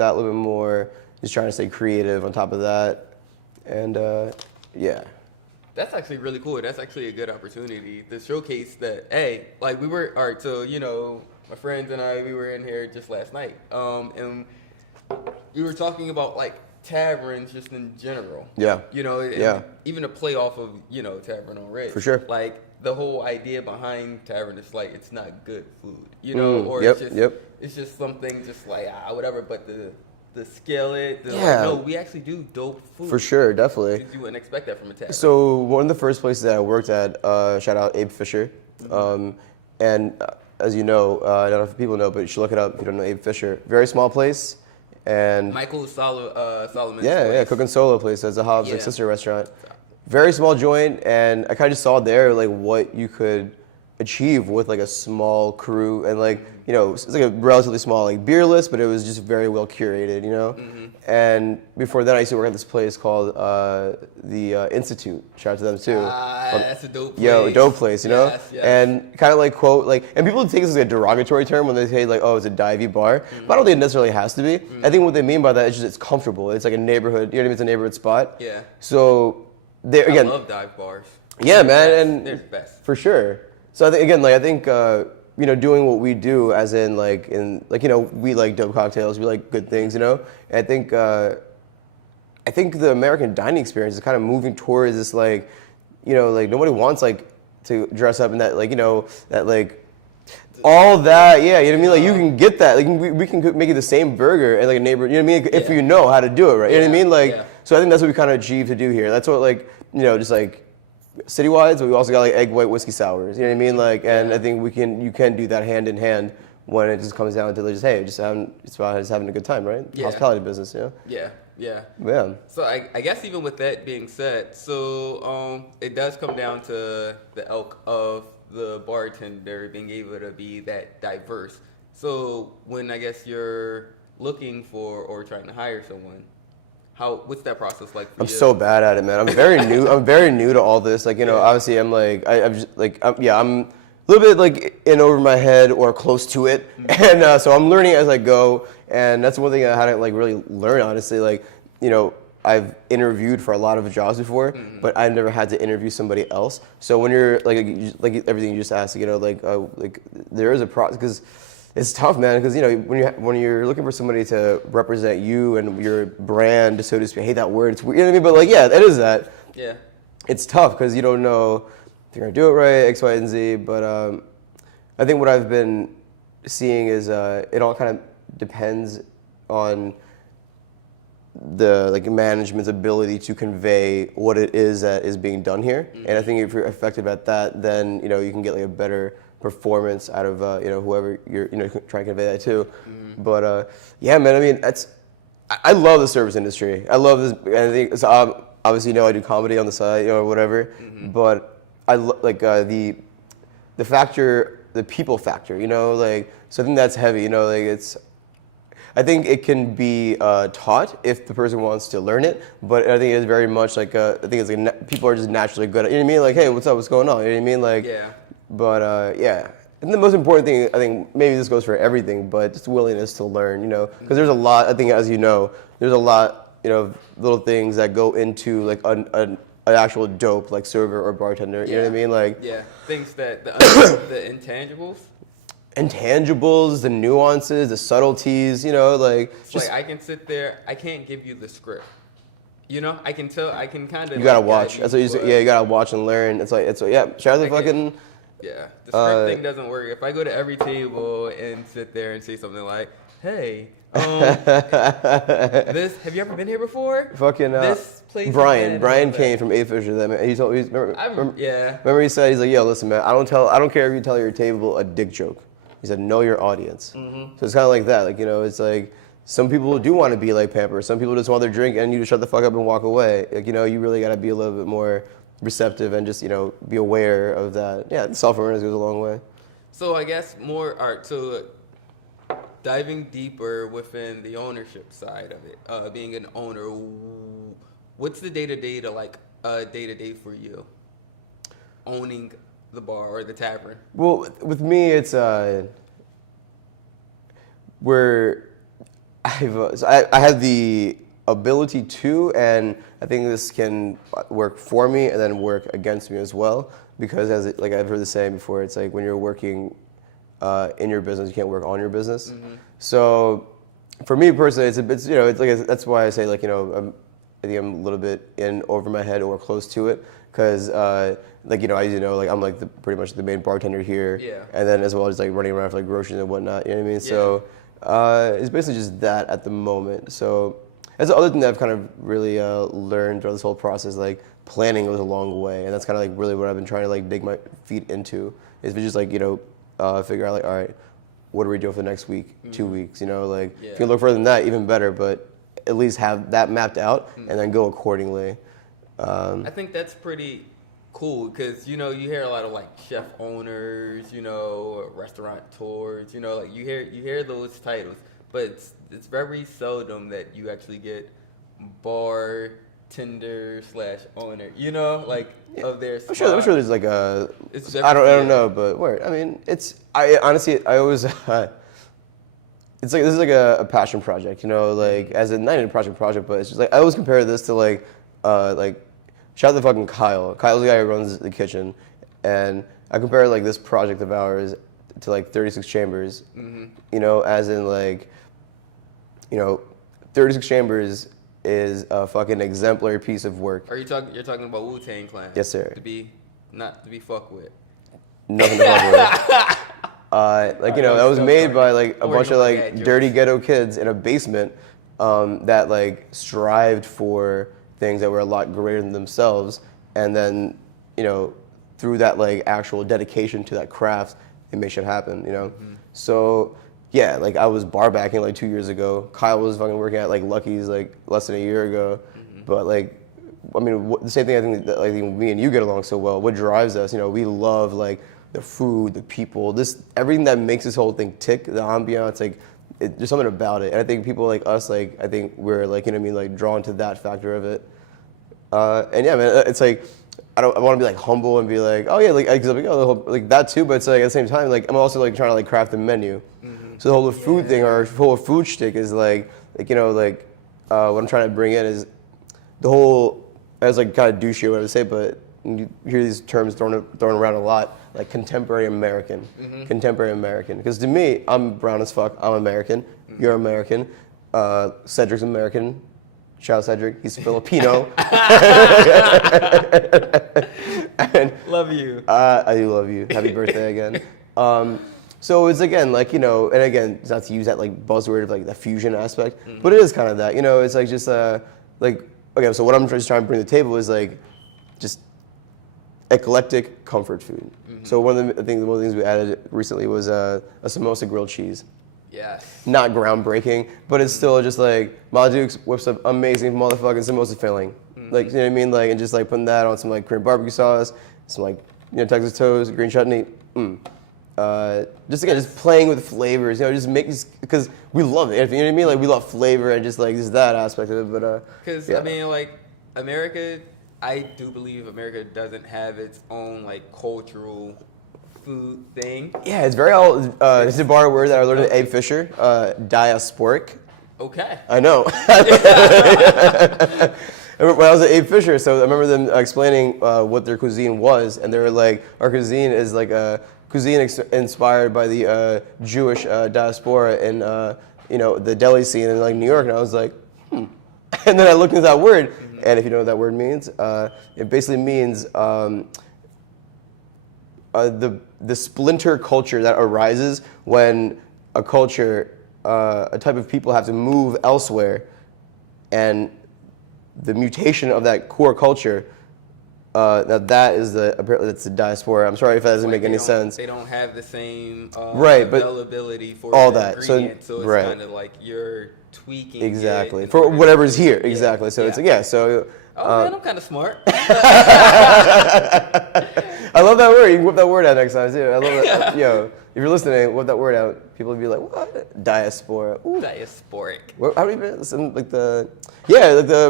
that a little bit more. Just trying to stay creative on top of that, and yeah. That's actually really cool. That's actually a good opportunity to showcase that. Hey, like we were all right. So my friends and I, we were in here just last night, and we were talking about like taverns just in general. Yeah. And even a play off of Tavern on Red. For sure. Like the whole idea behind tavern is like it's not good food, or it's just something just like whatever. But the skillet, no, we actually do dope food. For sure, definitely. You wouldn't expect that from a tavern. So one of the first places that I worked at, shout out Abe Fisher, and as you know, I don't know if people know, but you should look it up if you don't know Abe Fisher. Very small place, and Michael Solomon's yeah, Cook and Solo place. That's a Hobbs like sister restaurant. Very small joint, and I kind of just saw there like what you could achieve with like a small crew, and like it's like a relatively small like beer list, but it was just very well curated, And before that, I used to work at this place called the Institute. Shout out to them too. That's a dope place. Yo, dope place, Yes. And kind of like quote like, and people take this as a derogatory term when they say like, oh, it's a divey bar, but I don't think it necessarily has to be. I think what they mean by that is just it's comfortable. It's like a neighborhood. You know what I mean? It's a neighborhood spot. Yeah. So there again. I love dive bars. Yeah, man, and they're the best for sure. So I think doing what we do, as in we like dope cocktails, we like good things, And I think the American dining experience is kind of moving towards this like nobody wants like to dress up in that that like all that, yeah, you know what I mean? Like you can get that, like we can make it the same burger and like a neighbor, you know what I mean? If you know how to do it, right? You know what I mean? Like so I think that's what we kind of achieve to do here. That's what just like citywide, but we also got like egg white whiskey sours. You know what I mean? Like, and I think you can do that hand in hand when it just comes down to it's about just having a good time, right? Yeah. Hospitality business, Yeah. So I guess even with that being said, so it does come down to the ilk of the bartender being able to be that diverse. So when I guess you're looking for or trying to hire someone, what's that process like for you? I'm so bad at it, man. I'm very new. I'm very new to all this. Like, obviously I'm like, I'm just like, I'm a little bit like in over my head or close to it. And so I'm learning as I go. And that's one thing I hadn't like really learned, honestly. Like, I've interviewed for a lot of jobs before, but I've never had to interview somebody else. So when you're like everything you just asked, like there is a process, because it's tough, man, because when you're looking for somebody to represent you and your brand, so to speak. I hate that word. It's weird, you know what I mean? But like, yeah, it is that. Yeah. It's tough because you don't know if you're gonna do it right, X, Y, and Z. But I think what I've been seeing is it all kind of depends on the management's ability to convey what it is that is being done here. And I think if you're effective at that, then you can get like a better performance out of whoever you're trying to convey that to. But yeah, man, I mean I love the service industry. I love this. I think so, obviously I do comedy on the side, or whatever. But I like the factor, the people factor. So I think that's heavy. I think it can be taught if the person wants to learn it, but I think it's very much like I think it's like people are just naturally good at. You know what I mean? Like, hey, what's up? What's going on? You know what I mean? Like, yeah. But yeah, and the most important thing, I think, maybe this goes for everything, but just willingness to learn. Because there's a lot. I think, as there's a lot, little things that go into like an actual dope like server or bartender. You know what I mean? Like, yeah, things that the intangibles. Intangibles, the nuances, the subtleties, like it's just like I can sit there, I can't give you the script. I can tell, I can kind of. You gotta watch. That's what you say. Yeah, you gotta watch and learn. It's yeah. Shout out the fucking. Yeah, the script thing doesn't work. If I go to every table and sit there and say something like, "Hey, this have you ever been here before?" Fucking this place. Brian came from A Fisher. He told me. Remember he said, he's like, "Yo, listen, man. I don't care if you tell your table a dick joke." He said, know your audience. So it's kind of like that. Like, it's like some people do want to be like Pamper. Some people just want their drink and you just shut the fuck up and walk away. Like, you really got to be a little bit more receptive and just, be aware of that. Yeah, self-awareness goes a long way. So I guess more art. So diving deeper within the ownership side of it, being an owner, what's the day-to-day day-to-day for you? Owning the bar or the tavern? Well, with me, it's I have the ability to, and I think this can work for me and then work against me as well. Because like I've heard the saying before, it's like when you're working in your business, you can't work on your business. So for me personally, it's that's why I say like I think I'm a little bit in over my head or close to it, because like like I'm like pretty much the main bartender here, and then as well as like running around for like groceries and whatnot. You know what I mean? So it's basically just that at the moment. So that's the other thing that I've kind of really learned throughout this whole process. Like planning goes a long way, and that's kind of like really what I've been trying to like dig my feet into. Is just like figure out like, all right, what are we doing for the next week, 2 weeks? Like if you can look further than that, even better. But at least have that mapped out and then go accordingly. I think that's pretty cool because you hear a lot of like chef owners, restaurateurs, like you hear those titles, but it's very seldom that you actually get bartender / owner, like of their spot. I'm sure there's like I don't know, but where I mean I honestly always it's like this is like a passion project, like as a not even a project, but it's just like I always compare this to like shout out to fucking Kyle. Kyle's the guy who runs the kitchen, and I compare like this project of ours to like 36 Chambers, as in like 36 Chambers is a fucking exemplary piece of work. You're talking about Wu-Tang Clan? Yes, sir. Not to be fucked with. Nothing to fuck with. That was made by like a bunch of like dirty ghetto kids in a basement that like strived for things that were a lot greater than themselves, and then through that like actual dedication to that craft, it made shit happen. So yeah, like I was bar backing like 2 years ago. Kyle was fucking working at like Lucky's like less than a year ago, but like. I mean, the same thing. I think that like me and you get along so well. What drives us? We love like the food, the people, everything that makes this whole thing tick. The ambiance, like there's something about it. And I think people like us, like I think we're like like drawn to that factor of it. And yeah, man, it's like I want to be like humble and be like, oh yeah, like like that too. But it's like at the same time, like I'm also like trying to like craft the menu. So the whole food thing or whole food shtick is like what I'm trying to bring in is the whole. I was like kind of douchey or whatever to say, but you hear these terms thrown around a lot, like contemporary American. Contemporary American. Because to me, I'm brown as fuck. I'm American. You're American. Cedric's American. Shout out Cedric. He's Filipino. Love you. I do love you. Happy birthday again. So it's again like and again it's not to use that like buzzword of like the fusion aspect, but it is kind of that. It's like just like. Okay, so what I'm just trying to bring to the table is like just eclectic comfort food. So one of the things we added recently was a samosa grilled cheese. Yes. Not groundbreaking, but it's still just like Maladukes whips up amazing motherfucking samosa filling. Like you know what I mean? Like and just like putting that on some like Korean barbecue sauce, some like Texas toast, green chutney. Just playing with flavors, just make because we love it. You know what I mean? Like we love flavor and just like just that aspect of it. But because I mean, like America, I do believe America doesn't have its own like cultural food thing. Yeah, it's very all. This is a bar word that I learned at Abe Fisher. Diasporic. Okay. I know. When I was at Abe Fisher, so I remember them explaining what their cuisine was, and they were like, our cuisine is like a cuisine inspired by the Jewish diaspora in the deli scene in like New York, and I was like, And then I looked into that word, and if you know what that word means, it basically means the splinter culture that arises when a culture, a type of people have to move elsewhere, and the mutation of that core culture. Apparently that's the diaspora. I'm sorry if that doesn't make any sense. They don't have the same availability for all that. So it's kind of like you're tweaking exactly for whatever's here. Exactly. So it's so. Man, I'm kind of smart. I love that word. You can whip that word out next time too. I love that. If you're listening, whip that word out. People would be like, "What? Diaspora? Ooh. Diasporic." How do you like the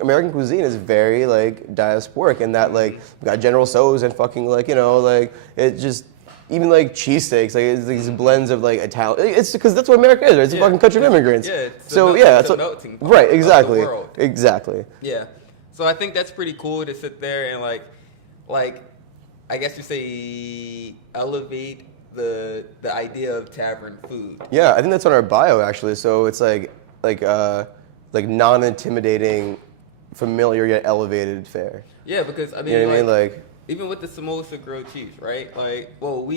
American cuisine is very like diasporic in that like we got General Tso's and fucking like it just even like cheesesteaks, like it's these blends of like Italian. It's because that's what America is. Right? It's a fucking country of immigrants. Yeah, it's so it's a melting pot right, exactly, of the world. Exactly. Yeah, so I think that's pretty cool to sit there and like I guess you say elevate the idea of tavern food. Yeah, I think that's on our bio actually. So it's like non-intimidating, familiar yet elevated fare. Yeah, because I mean, you know what I mean? Like even with the samosa grilled cheese, right? Like, well,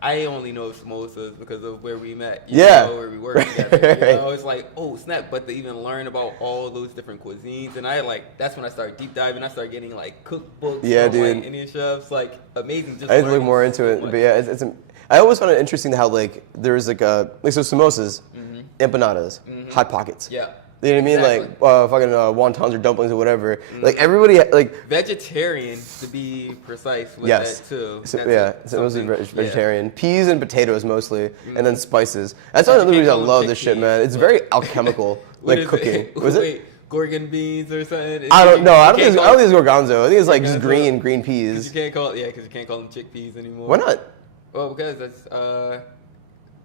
I only know samosas because of where we met. You know, where we work together. You know, it's like, oh snap! But to even learn about all those different cuisines, and that's when I started deep diving. I started getting like cookbooks from like Indian chefs, like amazing. Just I need to look more into it, but yeah, it's I always found it interesting how like there's like so samosas, empanadas, hot pockets. Yeah. You know what I mean? Exactly. Like fucking wontons or dumplings or whatever. Like everybody like vegetarian to be precise with that too. So, it's mostly vegetarian. Peas and potatoes mostly, and then spices. That's one of the reasons I love this shit, man. It's very alchemical, like cooking. Was it? Gorgon beans or something? I don't know. I don't think it's gorgonzo. I think it's like just green peas. Because you can't call them chickpeas anymore. Why not? Well, because that's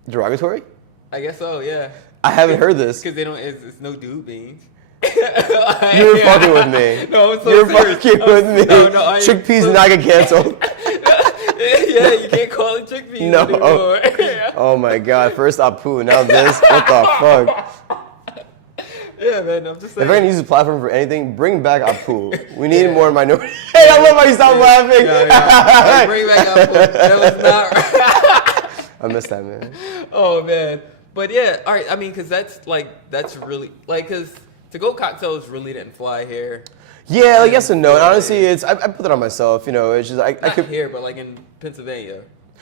derogatory. I guess so. Yeah. I haven't heard this. Because they don't. It's no dude beans. You're fucking with me. No, I'm so You're serious. fucking with me. No, chickpeas not get canceled. Yeah, you can't call it chickpeas anymore. Oh my god! First Apu, now this. What the fuck? Yeah, man. I'm just saying. If I can use this platform for anything, bring back Apu. We need more minority. Hey, I love how you stop laughing. Yeah. Bring back Apu. That was not right. I missed that, man. Oh man. But yeah, all right. I mean, because that's really because to go cocktails really didn't fly here. Yeah, like yes and no. And honestly, I put that on myself. You know, it's just I could here, but like in Pennsylvania.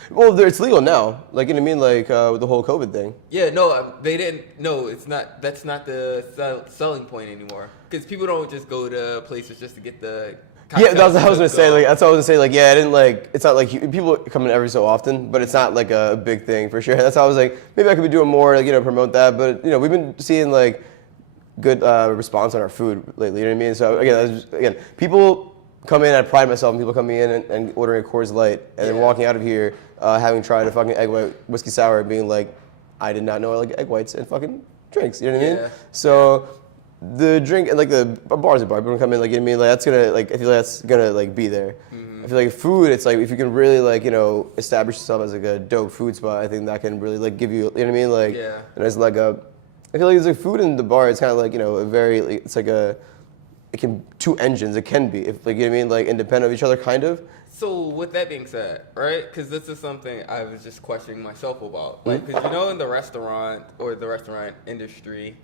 Well, it's legal now. Like, you know what I mean? Like, with the whole COVID thing. Yeah, no, they didn't. No, it's not. That's not the selling point anymore. Because people don't just go to places just to get the. Yeah, that's what I was gonna say. Like, that's what I was gonna say. Like, yeah, I didn't like. It's not like people come in every so often, but it's not like a big thing for sure. That's how I was like, maybe I could be doing more, like, you know, promote that. But you know, we've been seeing like good response on our food lately. You know what I mean? So again, people come in. I pride myself in people coming in and ordering a Coors Light and then walking out of here having tried a fucking egg white whiskey sour and being like, I did not know I like egg whites and fucking drinks. You know what I mean? So. The drink and like the bar's a bar. People come in like, you know what I mean? Like that's gonna like I feel like that's gonna like be there. I feel like food, it's like if you can really like, you know, establish yourself as like a dope food spot, I think that can really like give you, you know what I mean? Like a nice leg up. I feel like it's like food in the bar. It's kind of like, you know, it's like two engines. It can be if like, you know what I mean? Like independent of each other, kind of. So with that being said, right? Because this is something I was just questioning myself about. Like, because you know, in the restaurant or the restaurant industry,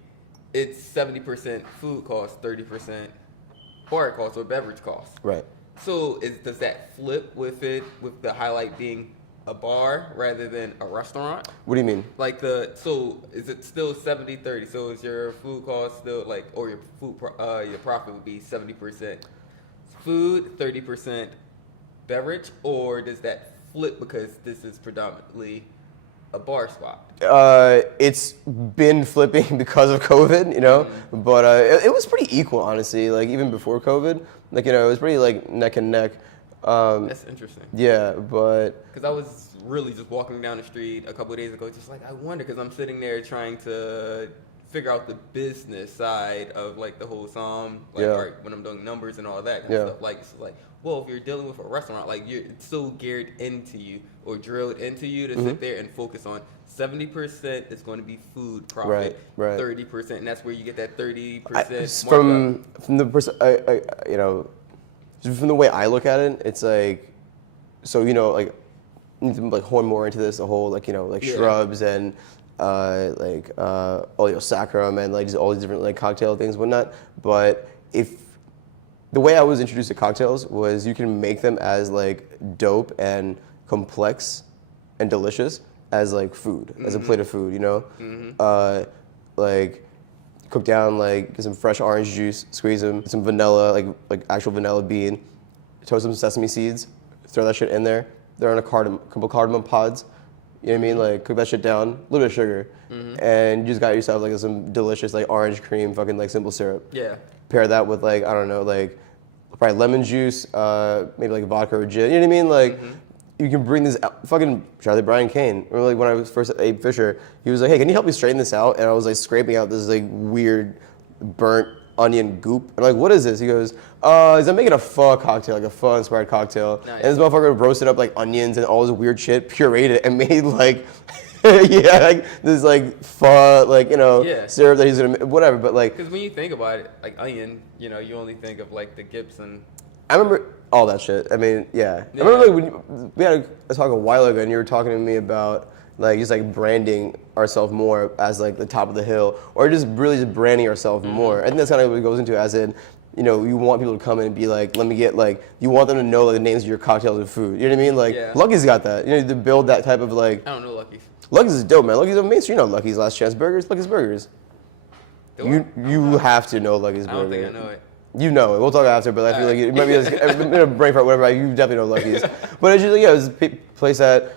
it's 70% food cost, 30% bar cost or beverage cost. Right. So does that flip with the highlight being a bar rather than a restaurant? What do you mean? Like so is it still 70-30? So is your food cost still like, or your your profit would be 70% food, 30% beverage, or does that flip because this is predominantly a bar spot? It's been flipping because of COVID, you know, but it was pretty equal, honestly. Like even before COVID, like, you know, it was pretty like neck and neck. That's interesting. Yeah, but because I was really just walking down the street a couple of days ago, just like I wonder, because I'm sitting there trying to figure out the business side of like the whole song, like right, when I'm doing numbers and all that kind of stuff. Like it's like, well, if you're dealing with a restaurant, like it's so geared into you or drilled into you to sit there and focus on 70% is going to be food profit, right. 30%, and that's where you get that 30% from the you know, from the way I look at it, it's like, so you know, like you need to like horn more into this, the whole like, you know, like shrubs and oleo saccharum and like just all these different like cocktail things, whatnot. But if the way I was introduced to cocktails was you can make them as like dope and complex and delicious as like food, as a plate of food, you know? Like cook down, like get some fresh orange juice, squeeze them, some vanilla, like actual vanilla bean, toast some sesame seeds, throw that shit in there. They're on a couple cardamom pods. You know what I mean? Like cook that shit down, a little bit of sugar, and you just got yourself like some delicious like orange cream, fucking like simple syrup. Yeah. Pair that with like, I don't know, like probably lemon juice, maybe like vodka or gin. You know what I mean? Like you can bring this out. Fucking shout out to Brian Kane. Or like when I was first at Abe Fisher, he was like, hey, can you help me straighten this out? And I was like scraping out this like weird burnt onion goop. I'm like, what is this? He goes, is I'm making a pho cocktail, like a pho inspired cocktail. Nice. And this motherfucker roasted up like onions and all this weird shit, pureed it, and made like yeah, like this like pho, like syrup that he's gonna whatever. But like, because when you think about it, like onion, you only think of like the Gibson. I remember all that shit. I mean, yeah. I remember like when we had a talk a while ago, and you were talking to me about like just like branding ourselves more as like the top of the hill, or just really just branding ourselves more. I think that's kind of what it goes into, as in, you want people to come in and be like, let me get like, you want them to know like the names of your cocktails and food. You know what I mean? Like Lucky's got that. To build that type of like. I don't know Lucky's. Lucky's is dope, man. Lucky's on Main Street. Lucky's Last Chance Burgers. Lucky's Burgers. You have to know Lucky's Burgers. I don't think I know it. You know it. We'll talk after, but I feel like it might be a brain fart, whatever. You definitely know Lucky's. But it's just it's a place that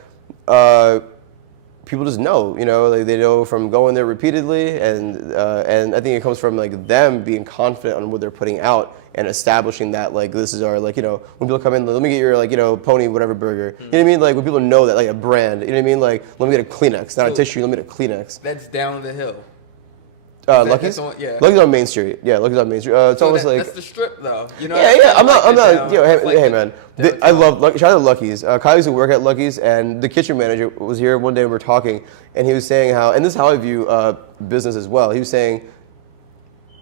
people just know. Like they know from going there repeatedly, and I think it comes from like them being confident on what they're putting out and establishing that like this is our like when people come in, let me get your like pony whatever burger. You know what I mean? Like when people know that like a brand. You know what I mean? Like let me get a Kleenex, not a tissue. Let me get a Kleenex. That's down the hill. Lucky's? Lucky's on Main Street. Yeah, Lucky's on Main Street. It's so almost like that's the strip, though. Yeah. I'm not. Hey, man. I love Lucky. Shout out to Lucky's. Kyle used to work at Lucky's, and the kitchen manager was here one day and we were talking, and he was saying how, and this is how I view business as well. He was saying,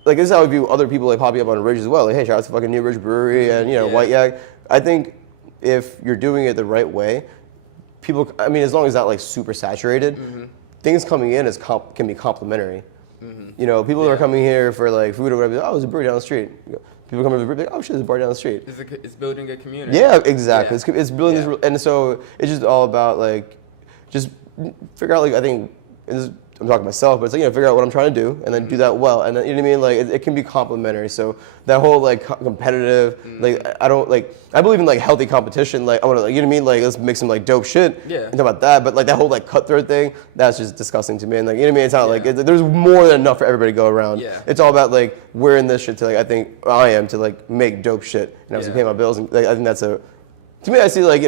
like, this is how I view other people like popping up on Ridge as well. Like, hey, shout out to fucking New Ridge Brewery and White Yak. I think if you're doing it the right way, people. I mean, as long as not like super saturated, things coming in can be complimentary. People are coming here for like food or whatever. Oh, there's a brewery down the street. People come to the brewery, like, oh shit, there's a bar down the street. It's building a community. Yeah, exactly. Yeah. It's building this, and so it's just all about like, just figure out like I think, I'm talking to myself, but it's like figure out what I'm trying to do and then do that well, and then you know what I mean. Like it can be complementary. So that whole like competitive, like I don't like. I believe in like healthy competition. Like I want to, like, you know what I mean. Like let's make some like dope shit. Yeah. And talk about that, but like that whole like cutthroat thing, that's just disgusting to me. And like you know what I mean. It's not like there's more than enough for everybody to go around. Yeah. It's all about like we're in this shit to like I am to like make dope shit and obviously pay my bills. And like, I think that's to me I see like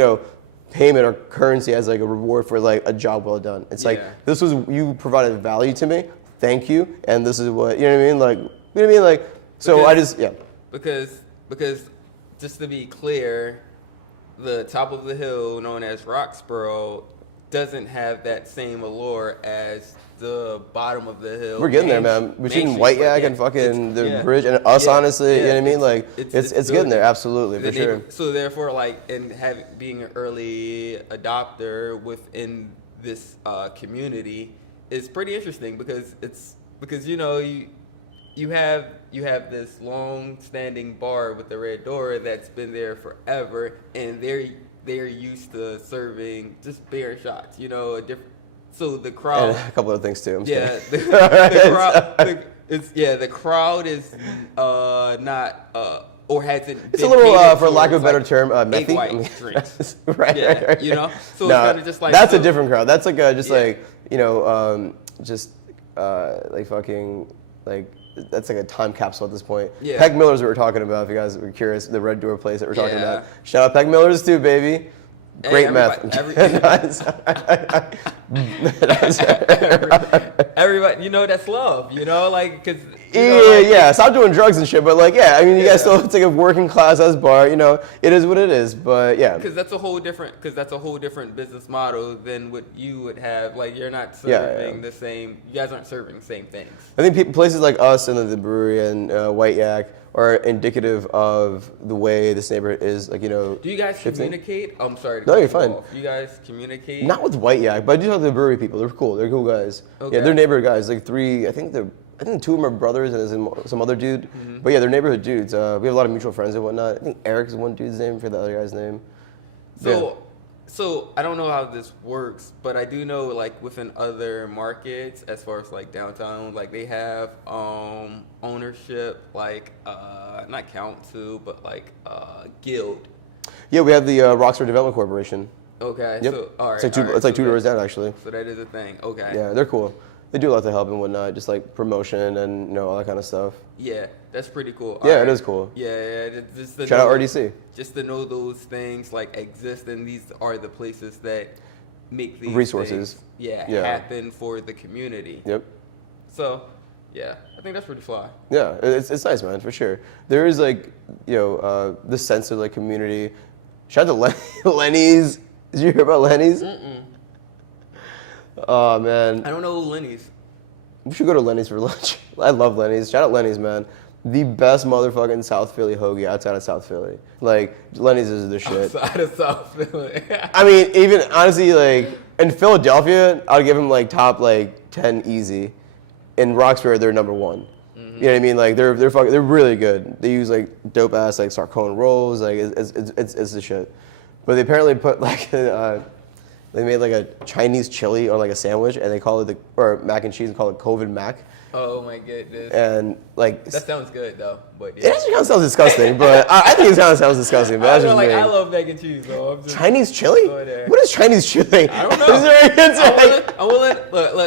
payment or currency as like a reward for like a job well done. It's like this was, you provided value to me, thank you, and this is what, you know what I mean? Like, you know what I mean? Like, so because, I just because just to be clear, the top of the hill known as Roxborough doesn't have that same allure as the bottom of the hill. We're getting there, man. Between White Yak and fucking the bridge and us, honestly, you know what I mean? Like, it's getting there, absolutely, for sure. So therefore, like, and being an early adopter within this community is pretty interesting because you have this long-standing bar with the red door that's been there forever, and they're used to serving just beer shots, a different. So the crowd. And a couple of things too. The crowd is not or hasn't. It's a little, for lack of a better term, methy. White drinks. right. So it's kind of just like. That's a different crowd. That's like like fucking like. That's like a time capsule at this point. Yeah. Peg Miller's what we're talking about. If you guys were curious, the Red Door place that we're talking about. Shout out Peg Miller's too, baby. Great meth. Everybody, that's love, like, because. Stop doing drugs and shit, but like, I mean, you guys still take a working class as bar, it is what it is, but yeah. Because that's a whole different business model than what you would have. Like, you're not serving the same. You guys aren't serving the same things. I think places like us and the brewery and White Yak are indicative of the way this neighborhood is, like, Do you guys communicate? I'm sorry. No, you're fine. You guys communicate? Not with White Yak, but I do talk to the brewery people. They're cool. They're cool guys. Okay. Yeah, they're neighborhood guys. Like I think two of them are brothers and there's some other dude. Mm-hmm. But yeah, they're neighborhood dudes. We have a lot of mutual friends and whatnot. I think Eric's one dude's name, for the other guy's name. So I don't know how this works, but I do know, like, within other markets, as far as like downtown, like they have ownership, like not council, but like guild. Yeah, we have the Roxford Development Corporation. Okay. Yep. So all right. It's like two doors down, actually. So that is a thing. Okay. Yeah, they're cool. they do a lot to help and whatnot, just like promotion and you know all that kind of stuff. Yeah, that's pretty cool. Yeah, it is cool. Yeah. Just to Shout out know, RDC. Just to know those things like exist, and these are the places that make these resources. Things, happen for the community. Yep. So, yeah, I think that's pretty fly. Yeah, it's nice, man, for sure. There is like, you know, this sense of like community. Shout out to Lenny's. Did you hear about Lenny's? Oh man. I don't know Lenny's. We should go to Lenny's for lunch. I love Lenny's. Shout out Lenny's, man. The best motherfucking South Philly hoagie outside of South Philly. Like, Lenny's is the shit. Outside of South Philly. I mean, even honestly, like, in Philadelphia, I would give them like top like 10 easy. In Roxbury, they're number 1. You know what I mean? Like, they're really good. They use like dope ass like sarcone rolls. Like, it's the shit. But they apparently put like they made like a Chinese chili on like a sandwich, and they call it or mac and cheese, and call it COVID mac. Oh my goodness. And like that sounds good though, but yeah. It actually kind of sounds disgusting, but I think it kind of sounds disgusting. But that's just me. I love mac and cheese though. I'm just Chinese chili? What is Chinese chili? I don't know.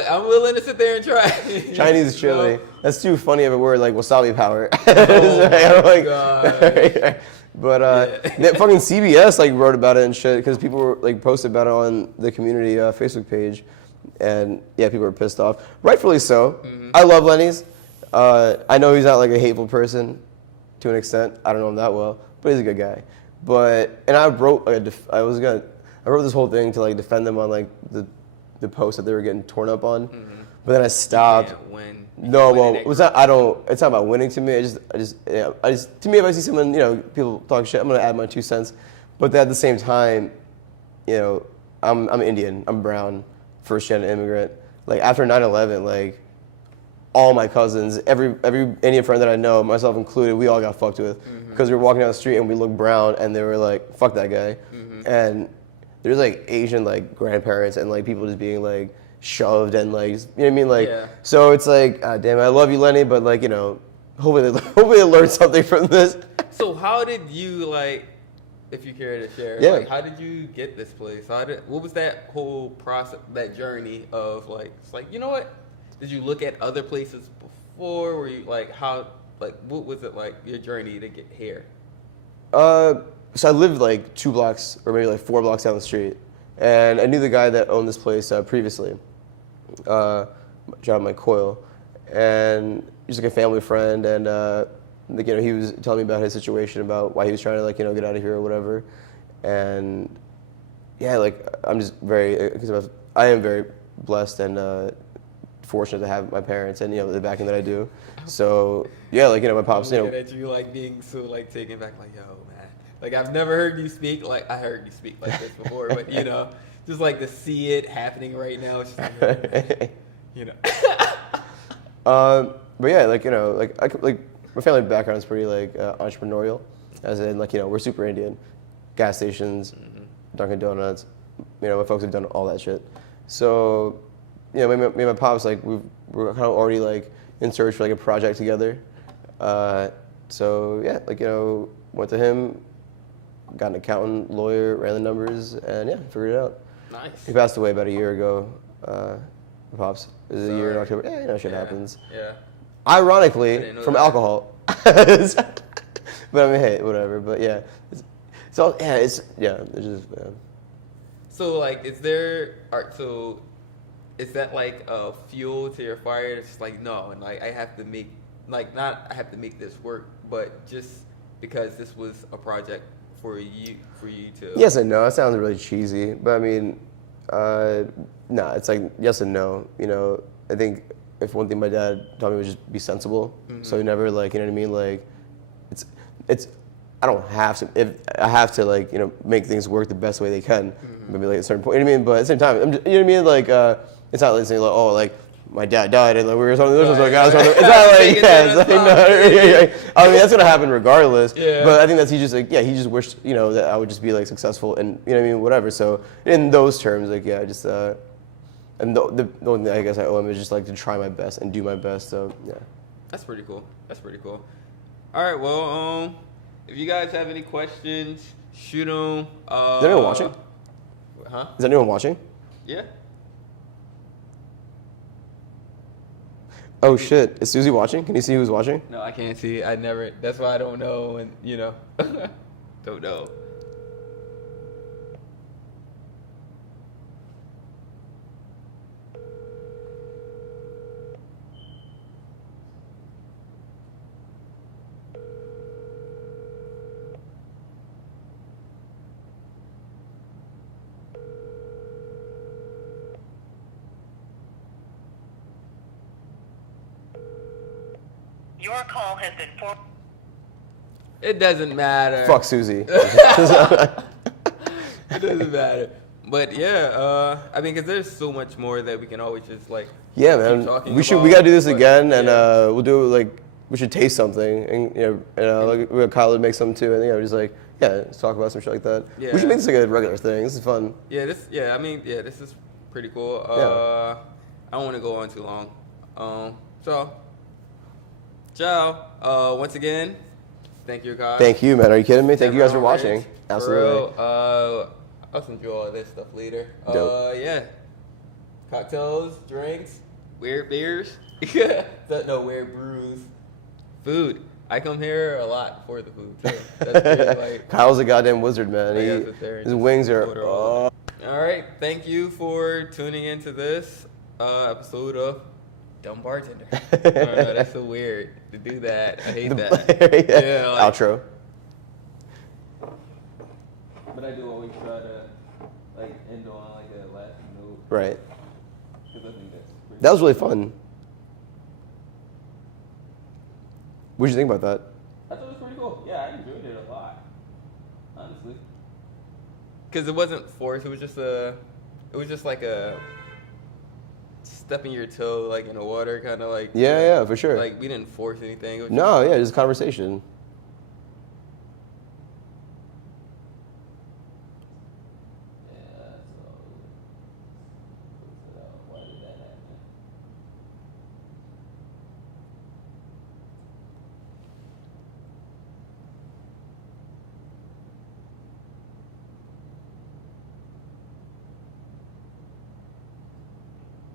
I'm willing to sit there and try. Chinese chili. No. That's too funny of a word, like wasabi powder. Oh my god. But that fucking CBS like wrote about it and shit because people were like posted about it on the community Facebook page, and yeah, people were pissed off, rightfully so. I love Lenny's. I know he's not like a hateful person, to an extent. I don't know him that well, but he's a good guy. And I wrote like I wrote this whole thing to like defend them on like the post that they were getting torn up on, but then I stopped. No, well, it's not about winning to me. I just to me, if I see someone, you know, people talk shit, I'm gonna add my 2 cents. But at the same time, you know, I'm Indian, I'm brown, first gen immigrant. Like after 9/11, like all my cousins, every Indian friend that I know, myself included, we all got fucked with because we were walking down the street and we looked brown, and they were like, "Fuck that guy," and there's like Asian like grandparents and like people just being like shoved and like, you know what I mean, like so it's like, damn it, I love you, Lenny, but like, you know, hopefully they learn something from this. So how did you like, if you care to share, like how did you get this place? What was that whole process, that journey of like, it's like, you know what? Did you look at other places before? Were you like, how, like, what was it like, your journey to get here? So I lived like 2 blocks or maybe like 4 blocks down the street, and I knew the guy that owned this place previously, John McCoyle, and he's like a family friend, and like, you know, he was telling me about his situation, about why he was trying to like, you know, get out of here or whatever, and yeah, like I'm just I am very blessed and fortunate to have my parents and, you know, the backing that I do. So yeah, like, you know, my pops, you know, at you like being so like taken back, like, yo man, like I've never heard you speak like, I heard you speak like this before, but you know, just like to see it happening right now, it's just like, you know. But yeah, like, you know, like my family background is pretty like entrepreneurial, as in like, you know, we're super Indian, gas stations, Dunkin' Donuts, you know, my folks have done all that shit. So, you know, me and my pops, like we're kind of already like in search for like a project together. So yeah, like, you know, went to him, got an accountant, lawyer, ran the numbers, and yeah, figured it out. Nice. He passed away about a year ago. My pops. It was a year in October. Yeah, you know, shit happens. Yeah. Ironically, from alcohol. But I mean, hey, whatever. But yeah, it's just yeah. So like, is that like a fuel to your fire? It's just like, no, and like I have to make, like, not I have to make this work, but just because this was a project for you to. Yes and no. It sounds really cheesy, but I mean, nah, it's like yes and no. You know, I think if one thing my dad taught me was just be sensible. So he never, like, you know what I mean, like it's I don't have to, if I have to, like, you know, make things work the best way they can, maybe like at a certain point, you know what I mean, but at the same time, you know what I mean, like it's not like saying like, oh, like my dad died and like we were something, it's not like it's like, no, I mean, that's gonna happen regardless. But I think that's, he just wished, you know, that I would just be like successful and, you know what I mean, whatever. So in those terms, like, yeah, just and the only thing I guess I owe him is just like to try my best and do my best. So yeah, that's pretty cool. All right, well, if you guys have any questions, shoot them. Is anyone watching? Huh? Is anyone watching? Yeah. Oh shit! Is Susie watching? Can you see who's watching? No, I can't see. I never. That's why I don't know, and don't know. Your call has been forwarded. It doesn't matter. Fuck Susie. It doesn't matter. But yeah, I mean, because there's so much more that we can always just like. Yeah, keep man. talking We about, gotta do this but, again, and yeah. we'll do it like we should taste something, and like we got Kyle to make some too, and just like let's talk about some shit like that. Yeah. We should make this like a regular thing. This is fun. Yeah, I mean, this is pretty cool. Yeah. I don't want to go on too long. So, ciao. Once again, thank you guys. Thank you, man. Are you kidding me? Thank you guys for Alright. watching. For Absolutely. real, I'll send you all this stuff later. Dope. Yeah. Cocktails, drinks, weird beers. No, weird brews. Food. I come here a lot for the food too. That's pretty, like, Kyle's a goddamn wizard, man. I gotta sit there and His just wings are. order all of it. All right. Thank you for tuning into this episode of Dumb Bartender. I don't know. That's so weird to do that. I hate that. Yeah, like- outro. But I do always try to like end on like a last note Right. because I think that's pretty That was really fun. What did you think about that? I thought it was pretty cool. Yeah, I enjoyed it a lot, honestly. Because it wasn't forced. It was just like a stepping your toe like in the water, kind of like Yeah, for sure. Like we didn't force anything. It was No, yeah, just conversation.